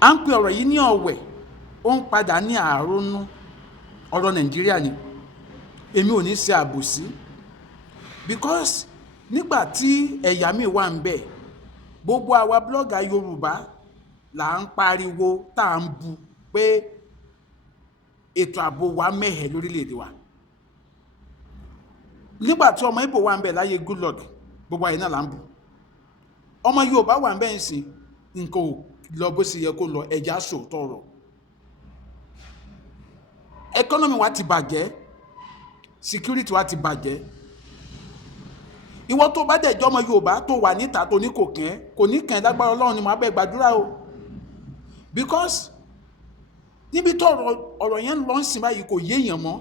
à ń pe ọ̀rọ̀ yìí ní ọ̀wẹ̀, ó ń padà ní àárúnú. Ọ̀rọ̀ Nàìjíríà ni, èmi ò ní ṣe àbòsí, because nígbà tí ẹ̀yà mi wà ń bẹ̀, gbogbo àwa blọ́gà Yorùbá là ń pariwo tá à ń bu pé ètò ààbò wa mẹ́hẹ̀ lórílẹ̀‐èdè wa. Nígbà tí ọmọ Ìgbò wà ń bẹ̀ láyé Goodluck, gbogbo àyè náà là ń bu. Ọmọ Yorùbá wà ń bẹ̀ ń sìn, nǹkan ò lọ bó ṣe yẹ kó lọ, ẹja sòótọ́ ọ̀rọ̀. Economy wa ti bàjẹ́, security wa ti bàjẹ́. Ìwọ tó bá dẹ̀ jẹ́ ọmọ Yorùbá tó wà níta tó ní kò kẹ́ lágbára Ọlọ́run ni màá bẹ̀ gbàdúrà o, because níbi tó ọ̀rọ̀ yẹn ń lọ ń sìn báyìí kò yéèyàn mọ́.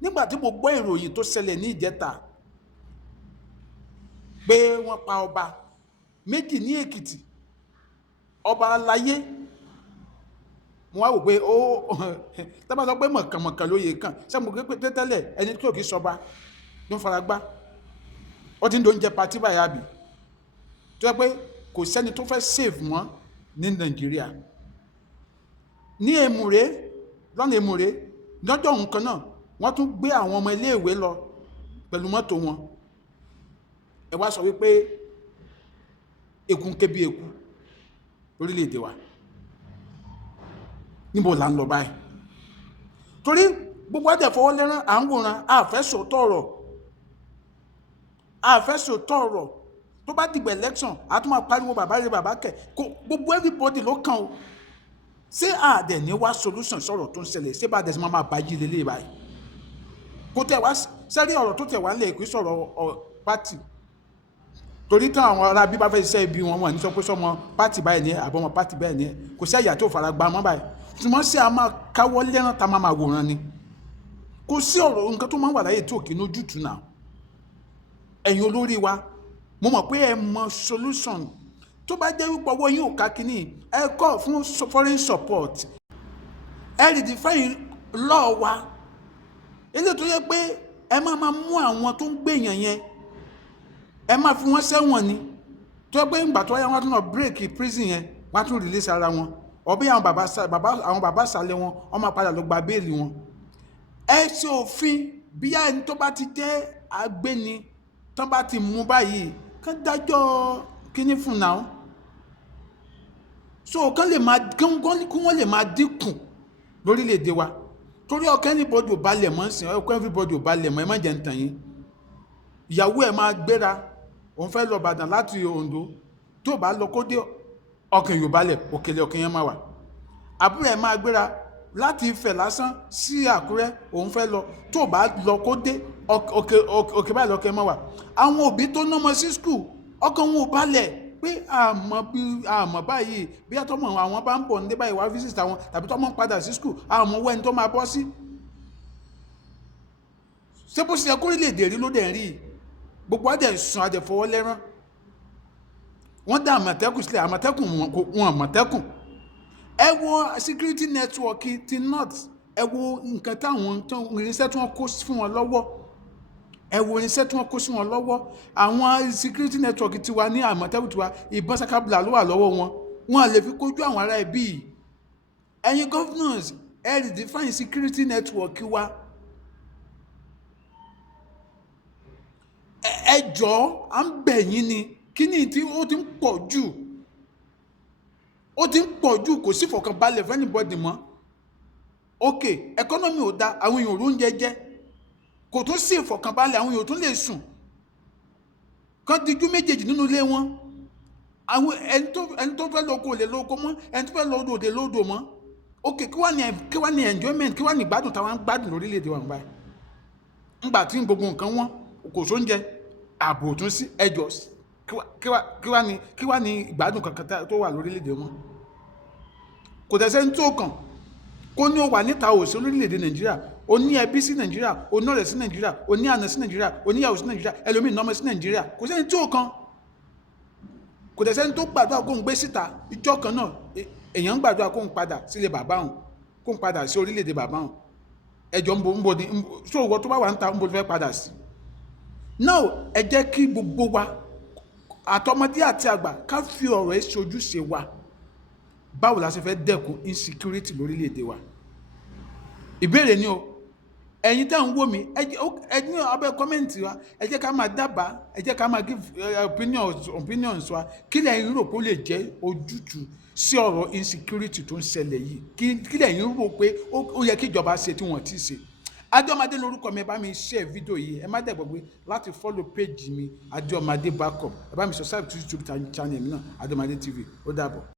Nígbà tí mo gbọ́ ìròyìn tó ṣẹlẹ̀ ní ìjẹta pé wọ́n pa ọba méjì ní Èkìtì, ọba aláyé, mo wá wò pé ó tábà sọ pé mọ̀kànmọ̀kàn lóye kan, ṣé mo gbé pé tẹ́lẹ̀ ẹni tó kì í sọba ló ń fara gbá, ó ti ń dóúnjẹ patí báyìí àbí, tó yẹ pé kò sẹ́ni tó fẹ́ save mọ́ ní Nàìjíríà. Ní Èmùrè, lọ́nà Èmùrè lọ́jọ́ nǹkan náà wọ́n tún gbé àwọn ọmọ iléèwé lọ pẹ̀lú mọ́tò wọn. Ẹ wá sọ wípé eku ń ké bí eku lórílẹ̀‐èdè wa. Níbo là ń lọ báyìí? Torí gbogbo àdẹ̀ fọwọ́ lẹ́rán à ń wòran, àfẹ́sòótọ́ ọ̀rọ̀ tó bá dìgbà election a tún máa pariwo bàbá rẹ̀ bàbá kẹ̀, gbogbo everybody ló kàn o. Ṣé àdẹ̀ ní wá solution sọ̀rọ̀ tó ń ṣẹlẹ̀, ṣé bá dẹ̀ sí máa bá yí lélẹ̀ báyìí? Kò tẹ̀ wá sẹ́rí ọ̀rọ̀ tó tẹ̀ wá lẹ̀ kí sọ̀rọ̀ pátì, torí tán àwọn ará bí bá fẹ́ ṣiṣẹ́ ibi wọn ní sọ pé sọmọ pátì báyìí ni àbọ̀mọ pátì báyìí ni, kò sí ẹ̀yà tó fara gbá mọ́ báyìí. Ṣùgbọ́n sí a máa káwọ́ lẹ́rán tá máa wòran ni. Kò sí ọ̀rọ̀ nǹkan tó máa ń wà láyé tí ò kí ní ojútùú náà. Ẹ̀yin olórí wa, mo mọ̀ pé ẹ mọ solution. Tó bá jẹ́ wípé ọwọ́ yín ò ká kínní, ẹ call fún foreign support, ẹ redefine law wa. Ilé tó yẹ pé ẹ máa mú àwọn tó ń gbé èèyàn yẹn, ẹ máa fi wọ́n sẹ́wọ̀n ni. Tó yẹ pé ìgbà tó yẹ wọ́n tún lọ break prison yẹn, wọ́n tún release ara wọn. Ọ̀bí àwọn bàbá sàlẹ̀ wọn, wọ́n máa padà lọ gba béèlì wọn. Ẹ ṣe òfin bí ẹni tó bá ti jẹ́ agbéni tán bá ti mú báyìí, kán dájọ́ kíní fún náà. So kí wọ́n lè máa dínkù lórílẹ̀‐èdè wa. Torí ọkàn anybody ò balẹ̀ mọ́ sí ọkàn everybody ò balẹ̀ mọ́, ẹ má jẹ́ ń tàn yín. Ìyàwó ẹ̀ máa gbéra, òun fẹ́ lọ Ìbàdàn láti Oǹdó, tó bá lọ kó dé ọkàn yóò balẹ̀, òkèlè ọkàn yẹn máa wà. Àbúrò ẹ̀ máa gbéra láti Ifẹ̀ lásán sí Àkúrẹ́, òun fẹ́ lọ, tó bá lọ kó dé òkè báyìí lọ́kàn máa wà. Àwọn òbí tó ná ọmọ sí school, ọkàn wọn ò balẹ̀ pé àmọ́ báyìí bí àtọ́mọ̀ àwọn bá ń bọ̀ ní báyìí wá visit àwọn, tàbí tọ́mọ̀ ń padà sí school, àmọ́ wẹ́ni tó máa bọ́ sí. Ṣé bó ṣe kórílẹ̀-èdè rí ló dẹ̀ rí? Gbogbo àdẹ̀ sùn àdẹ̀ fọwọ́ lẹ́rán. Wọ́n dá Àmọ̀tẹ́kùn sílẹ̀, Àmọ̀tẹ́kùn wọn Àmọ̀tẹ́kùn. Ẹ wo security network ti north, ẹ wo nǹkan táwọn irinṣẹ́ tí wọ́n kó fún wọn lọ́wọ́, ẹ wo irinṣẹ́ tí wọ́n kó sí wọn lọ́wọ́. Àwọn security network tiwa ní Àmọ̀tẹ́kùn tiwa, ìbọn sakabula ló wà lọ́wọ́ wọn, wọn lè fi kojú àwọn ará ẹbí. Ẹ̀yin governors, ẹ redefine security network wa. Ẹ jọ̀ọ́, à ń bẹ̀ yín ni, kíní tí ó ti ń pọ̀ jù, kò sí fọkànbalẹ̀ fún anybody mọ́. Ok, economy ò da, àwọn èèyàn oúnjẹ jẹ, kò tún sí ìfọkànbalẹ̀, àwọn èèyàn tún lè sùn kán dijú méjèèjì nínú ilé wọn. Àwọn ẹni tó fẹ́ lóko lè lóko mọ́, ẹni tó fẹ́ lọ odò lè lódò mọ́. Ok, kí wá ní enjoyment, kí wá ní ìgbádùn táwọn ń gbádùn lórílẹ̀‐èdè wa báyìí? Ńgbà tí gbogbo nǹkan wọn kò sóúnjẹ, ààbò tún sí, ẹjọ́ kí wá ní ìgbádùn kankan tó wà lórílẹ̀‐èdè wọn? Kò tẹ̀sẹ̀ ń tó kàn kó ní ó wà níta òsì lórílẹ̀‐èdè Nàìjíríà, ó ní ẹbí sí Nàìjíríà, ó ní ọ̀rẹ́ sí Nàìjíríà, ó ní àna sí Nàìjíríà, ó ní ìyàwó sí Nàìjíríà, ẹlòmíì nọ́mọ sí Nàìjíríà. Kò sẹ́ni tó kàn, kò tẹ̀sẹ̀ ń tó gbàdúrà kó ń gbé síta ìjọ kan náà. Èèyàn ń gbàdúrà kó ń padà sílé bàbá òun, kó ń padà sí orílẹ̀‐èdè bàbá òun. Ẹjọ́ ń bo ní ṣòwò tó bá wà ń ta ń bo fẹ́ padà sí. Now ẹ jẹ́ kí gbogbo wa àtọmọdé àti àgbà ká fi ọ̀rọ̀ ẹ̀ ṣojúṣe wa. báwo la ṣe fẹ́ dẹ́kun insecurity lórílẹ̀‐èdè wa. ìbéèrè ni o, ẹ̀yin tẹ́ ń wò mí ẹ ní abẹ́ kọ́mẹ́ǹtì wa, ẹ jẹ́ ká máa dábàá, ẹ jẹ́ ká máa give opinions wa, kí lẹ̀yin rò pé ó lè jẹ́ ojútùú sí ọ̀rọ̀ insecurity tó ń ṣẹlẹ̀ yìí, kí lẹ̀yin rò pé ó yẹ kí ìjọba ṣe tí wọ́n ti ṣe. Adéọmọdé lórúkọ mi, ẹ bá mi share fídíò yìí, ẹ má dẹ̀ gbàgbé láti follow page mi Adéọmọdé backup, ẹ bá mi subscribe to YouTube channel mi náà Adéọmọdé TV. Ó dàbọ̀.